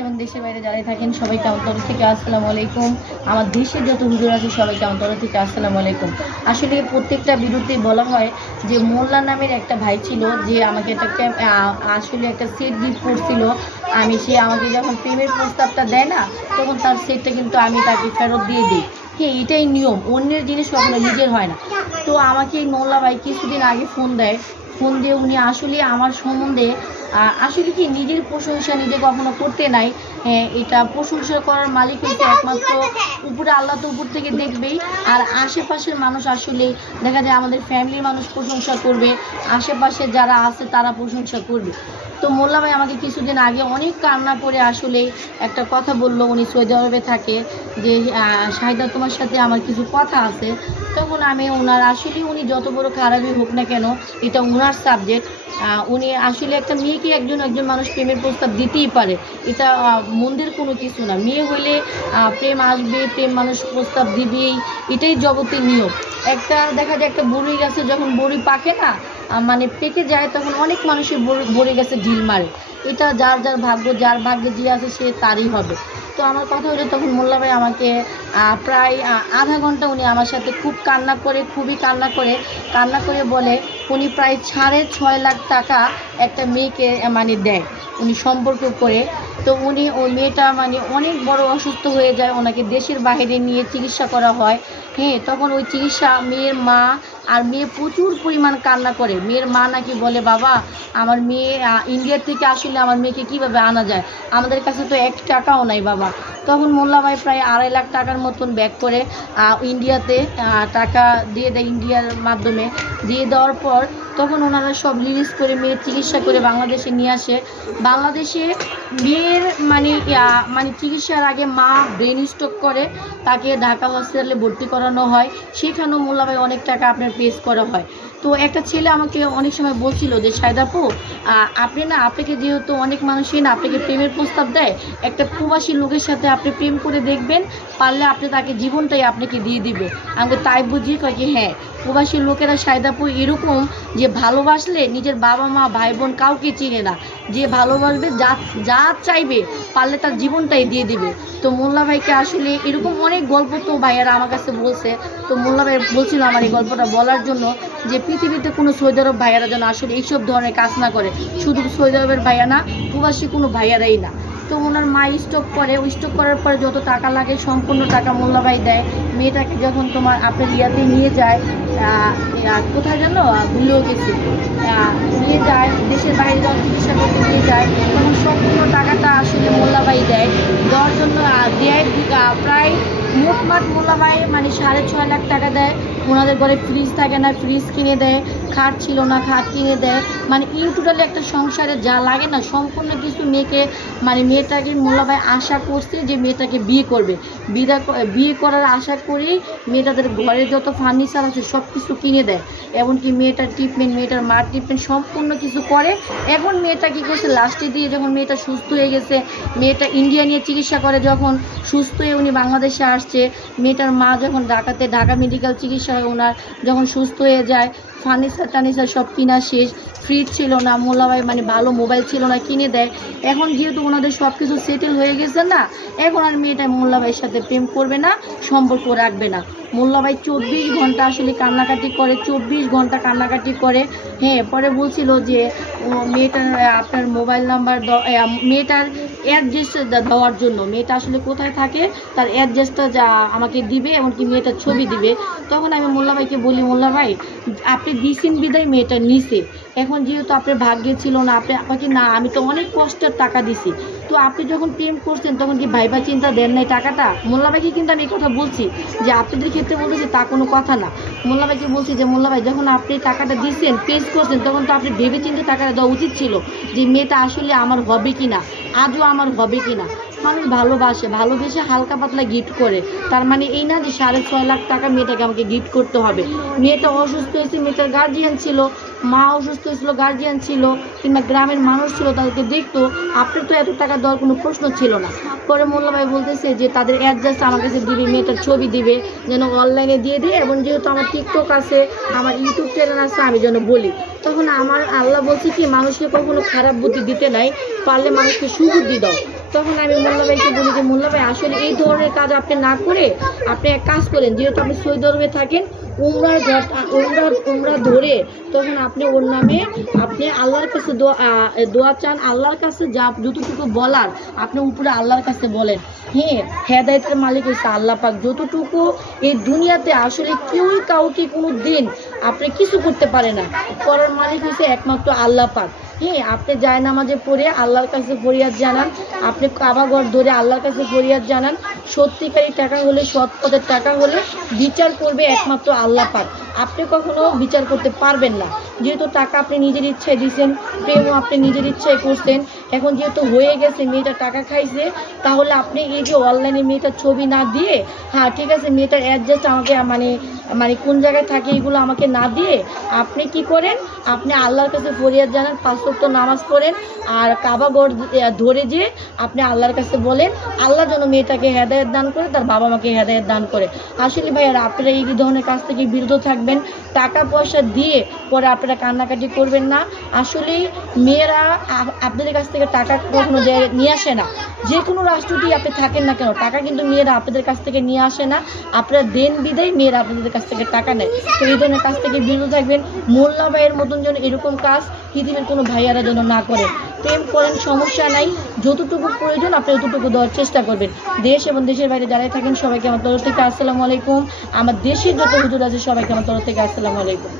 এবং দেশের বাইরে যারাই থাকেন সবাইকে আমার তরফ থেকে আসসালামু আলাইকুম। আমার দেশের যত হুজুর আছে সবাইকে আমার তরফ থেকে আসসালামু আলাইকুম। আসলে প্রত্যেকটা বিরতিতে বলা হয় যে মোল্লা নামের একটা ভাই ছিল, যে আমাকে আসলে একটা সেট গিফট করছিল। সে আমাকে যখন প্রেমের প্রস্তাবটা দেয় না, তখন তার সেটটা কিন্তু আমি তাকে ফেরত দিয়ে দিই। হ্যাঁ, এটাই নিয়ম, অন্যের জিনিস কখনো নিজের হয় না। তো আমাকে এই মোল্লা ভাই কিছুদিন আগে ফোন দিয়ে উনি আসলে আমার সম্বন্ধে আসলে কি নিজের প্রশংসা নিজে কখনো করতে নাই। এটা প্রশংসা করার মালিক হচ্ছে একমাত্র উপরে আল্লাহ, তো উপর থেকে দেখবেই। আর আশেপাশের মানুষ আসলে দেখা যায় আমাদের ফ্যামিলির মানুষ প্রশংসা করবে, আশেপাশে যারা আছে তারা প্রশংসা করবে। তো মোল্লা ভাই আমাকে কিছুদিন আগে অনেক কান্না করে আসলে একটা কথা বললো। উনি সৌদি আরবে থাকে, যে শাহিদা তোমার সাথে আমার কিছু কথা আছে। তখন আমি ওনার আসলে উনি যত বড় খারাপই হোক না কেন, এটা ওনার সাবজেক্ট। উনি আসলে একটা মেয়েকে একজন মানুষ প্রেমের প্রস্তাব দিতেই পারে, এটা মন্দের কোনো কিছু না। মেয়ে হইলে প্রেম আসবে, প্রেম মানুষ প্রস্তাব দিবেই, এটাই জগতের নিয়ম। দেখা যায় একটা বড়ি গাছে যখন বড়ি পাকে না, মানে পেকে যায়, তখন অনেক মানুষের বড়ি গাছে ঢিল মারে। এটা যার যার ভাগ্য, যার ভাগ্যে যে আছে সে তারই হবে। তো আমার কথা হলো, তখন মোল্লা ভাই আমাকে প্রায় আধা ঘন্টা উনি আমার সাথে খুবই কান্না করে বলে উনি প্রায় 6.5 লাখ টাকা একটা মেয়েকে মানে দেয় উনি সম্পর্ক করে। তো ওই মেয়েটা মানে অনেক বড় অসুস্থ হয়ে যায়, ওনাকে দেশের বাইরে নিয়ে চিকিৎসা করা হয়। হ্যাঁ, তখন ওই চিকিৎসা মেয়ের মা আর মেয়ে প্রচুর পরিমাণ কান্না করে। মেয়ের মা নাকি বলে, বাবা আমার মেয়ে ইন্ডিয়া থেকে আসলে আমার মেয়েকে কীভাবে আনা যায়, আমাদের কাছে তো 1 টাকাও নাই বাবা। তখন মোল্লা ভাই প্রায় 2.5 লাখ টাকার মতন ব্যাক করে ইন্ডিয়াতে টাকা দিয়ে দেয়। ইন্ডিয়ার মাধ্যমে দিয়ে দেওয়ার পর তখন ওনারা সব রিলিজ করে মেয়ের চিকিৎসা করে বাংলাদেশে নিয়ে আসে। বাংলাদেশে মেয়ের মানে চিকিৎসার আগে মা ব্রেন স্ট্রোক করে, তাকে ঢাকা হসপিটালে ভর্তি করানো হয়। সেখানেও মোল্লা ভাই অনেক টাকা আপনার পেস করা হয়। তো একটা ছেলে আমাকে অনেক সময় বলছিল যে, শাহিদা আপু আপনাকে যেহেতু অনেক মানুষই না আপনাকে প্রেমের প্রস্তাব দেয়, একটা প্রবাসী লোকের সাথে আপনি প্রেম করে দেখবেন, পারলে আপনি তাকে জীবনটাই আপনাকে দিয়ে দিবে। আমাকে তাই বুঝি কয় কি, হ্যাঁ প্রবাসী লোকেরা শাহিদা আপু এরকম, যে ভালোবাসলে নিজের বাবা মা ভাই বোন কাউকে চিনে না, যে ভালোবাসবে যা চাইবে পারলে তার জীবনটাই দিয়ে দিবে। তো মোল্লা ভাইকে আসলে এরকম অনেক গল্প তো ভাইয়ারা আমার কাছে বলছে। তো মোল্লা ভাই বলছিল আমার এই গল্পটা বলার জন্য, যে পৃথিবীতে কোনো সৌদি আরব ভাইয়ারা যেন আসলে এইসব ধরনের কাজ না করে। শুধু সৌদি আরবের ভাইয়া না, প্রবাসী কোনো ভাইয়ারাই না। তো ওনার মা স্টক করার পরে যত টাকা লাগে সম্পূর্ণ টাকা মোল্লা ভাই দেয়। মেয়েটাকে যখন আপনার ইয়াতে নিয়ে যায়, কোথায় যেন ভুলেও গেছি, নিয়ে যায় দেশের বাইরে যখন চিকিৎসা করতে নিয়ে যায়, তখন সম্পূর্ণ টাকাটা আসলে মোল্লা ভাই দেওয়ার জন্য দেয়। প্রায় মোটমাট মোল্লা ভাই মানে 6.5 লাখ টাকা দেয়। ওনাদের ঘরে ফ্রিজ থাকে না, ফ্রিজ কিনে দেয়। খাট ছিল না, খাট কিনে দেয়। মানে ইন টোটালি একটা সংসারে যা লাগে না সম্পূর্ণ কিছু মেয়েটাকে মোল্লা ভাই আশা করছে যে মেয়েটাকে বিয়ে করবে। বিয়ে করার আশা করেই মেয়েটাদের ঘরে যত ফার্নিচার আছে সব কিছু কিনে দেয়। এমনকি মেয়েটার ট্রিটমেন্ট, মেয়েটার মার ট্রিটমেন্ট সম্পূর্ণ কিছু করে। এখন মেয়েটা কী করছে, লাস্টে দিয়ে যখন মেয়েটা সুস্থ হয়ে গেছে, মেয়েটা ইন্ডিয়া নিয়ে চিকিৎসা করে, যখন সুস্থ হয়ে উনি বাংলাদেশে আসছে, মেয়েটার মা যখন ঢাকা মেডিকেল চিকিৎসা হয়, ওনার যখন সুস্থ হয়ে যায়, ফার্নিচার সব কিনা শেষ। ফ্রিজ ছিল না, মোল্লা ভাই মানে ভালো মোবাইল ছিল না, কিনে দেয়। এখন যেহেতু ওনাদের সব কিছু সেটেল হয়ে গেছে না, এখন আর মেয়েটা মোল্লা ভাইয়ের সাথে প্রেম করবে না, সম্পর্ক রাখবে না। মোল্লা ভাই 24 ঘন্টা আসলে কান্নাকাটি করে, 24 ঘন্টা কান্নাকাটি করে। হ্যাঁ, পরে বলছিল যে মেয়েটার আপনার মোবাইল নাম্বার, মেয়েটার অ্যাড্রেস দেওয়ার জন্য, মেয়েটা আসলে কোথায় থাকে তার অ্যাড্রেসটা যা আমাকে দিবে, এমনকি মেয়েটার ছবি দিবে। তখন আমি মোল্লা ভাইকে বলি, মোল্লা ভাই আপনি দিছেন বিদায় মেয়েটা নিছে, এখন যেহেতু আপনার ভাগ্যে ছিল না, আমাকে না, আমি তো অনেক কষ্টের টাকা দিছি, তো আপনি যখন প্রেম করছেন তখন কি ভাইবা চিন্তা দেন নাই টাকাটা? মোল্লা ভাইকে কিন্তু আমি এই কথা বলছি, যে আপনাদের ক্ষেত্রে বলতেছি তা কোনো কথা না। মোল্লা ভাইকে বলছি যে, মোল্লা ভাই যখন আপনি টাকাটা দিচ্ছেন, পেজ করছেন, তখন তো আপনি ভেবে চিন্তে টাকাটা দেওয়া উচিত ছিল, যে মেয়েটা আসলে আমার হবে কি না, আজও আমার হবে কি না। মানুষ ভালোবেসে হালকা পাতলা গিফট করে, তার মানে এই না যে 6.5 লাখ টাকা মেয়েটাকে আমাকে গিফট করতে হবে। মেয়েটা অসুস্থ হয়েছে, মেয়েটার গার্জিয়ান ছিল, মা অসুস্থ হয়েছিল, গার্জিয়ান ছিল, কিংবা গ্রামের মানুষ ছিল, তাদেরকে দেখতো। আপনার তো এত টাকা দেওয়ার কোনো প্রশ্ন ছিল না। পরে মোল্লা ভাই বলতেছে যে তাদের অ্যাড্রেস আমার কাছে দিবে, মেয়েটার ছবি দিবে, যেন অনলাইনে দিয়ে দিই, এবং যেহেতু আমার টিকটক আছে, আমার ইউটিউব চ্যানেল আছে, আমি যেন বলি। তখন আমার আল্লাহ বলছে কি, মানুষকে কখনো খারাপ বুদ্ধি দিতে নাই, পারলে মানুষকে সুবুদ্ধি দাও। তখন আমি মোল্লা ভাইকে বলি যে মোল্লা ভাই আসলে এই ধরনের কাজ আপনি না করে আপনি এক কাজ করেন, যেহেতু আপনি সৌদি আরবে থাকেন, উমরা ধরে তখন আপনি ওর নামে আপনি আল্লাহর কাছে দোয়া চান, আল্লাহর কাছে যা যতটুকু বলার আপনি উপরে আল্লাহর কাছে বলেন। হ্যাঁ, হেদায়েতের মালিক হচ্ছে আল্লাহ পাক। যতটুকু এই দুনিয়াতে আসলে কেউই কাউকে কোনো দিন আপনি কিছু করতে পারে না, করার মালিক হচ্ছে একমাত্র আল্লাহ পাক। হ্যাঁ, আপনি জায়নামাজে পড়ে আল্লাহর কাছে ফরিয়াদ জানান, আপনি কাবাঘর ধরে আল্লাহর কাছে ফরিয়াদ জানান। সত্যিকারী টাকা হলে, সৎ পথের টাকা হলে বিচার করবে একমাত্র আল্লাহ পাক। আপনি কখনো বিচার করতে পারবেন না, যেহেতু টাকা আপনি নিজের ইচ্ছায় দিয়েছেন, প্রেমও আপনি নিজের ইচ্ছায় করছেন। এখন যেহেতু হয়ে গেছে, মেয়েটা টাকা খাইছে, তাহলে আপনি এই যে অনলাইনে মেয়েটার ছবি না দিয়ে, হ্যাঁ ঠিক আছে মেয়েটার অ্যাড্রেস আমাকে মানে কোন জায়গায় থাকে এগুলো আমাকে না দিয়ে আপনি কি করেন, আপনি আল্লাহর কাছে ফরিয়াদ জানান, 5 ওয়াক্ত নামাজ পড়েন, আর কাবাঘর ধরে যে আপনি আল্লাহর কাছে বলেন আল্লাহ যেন মেয়েটাকে হেদায়েত দান করে, তার বাবা মাকে হেদায়েত দান করে। আসলে ভাইয়ারা আপনারা এই ধরনের কাজ থেকে বিরত থাকবেন। টাকা পয়সা দিয়ে পরে আপনারা কান্নাকাটি করবেন না। আসলেই মেয়েরা আপনাদের কাছ থেকে টাকা কখনো নিয়ে আসে না। যে কোনো রাষ্ট্রতেই আপনি থাকেন না কেন, টাকা কিন্তু মেয়েরা আপনাদের কাছ থেকে নিয়ে আসে না। আপনারা দেন বিদায় মেয়েরা আপনাদের কাছ থেকে টাকা নেয়। তো এই ধরনের কাজ থেকে বিরত থাকবেন। মোল্লা ভাইয়ের মতন যেন এরকম কাজ পৃথিবীর কোনো ভাইয়ারা যেন না করে। প্রেম করেন, সমস্যা নাই, যতটুকু প্রয়োজন আপনি ততটুকু দেওয়ার চেষ্টা করবেন। দেশ এবং দেশের বাইরে যারাই থাকেন সবাইকে আমার তরফ থেকে আসসালামু আলাইকুম। আমার দেশের যত হুজুর আছে সবাইকে আমার তরফ থেকে আসসালামু আলাইকুম।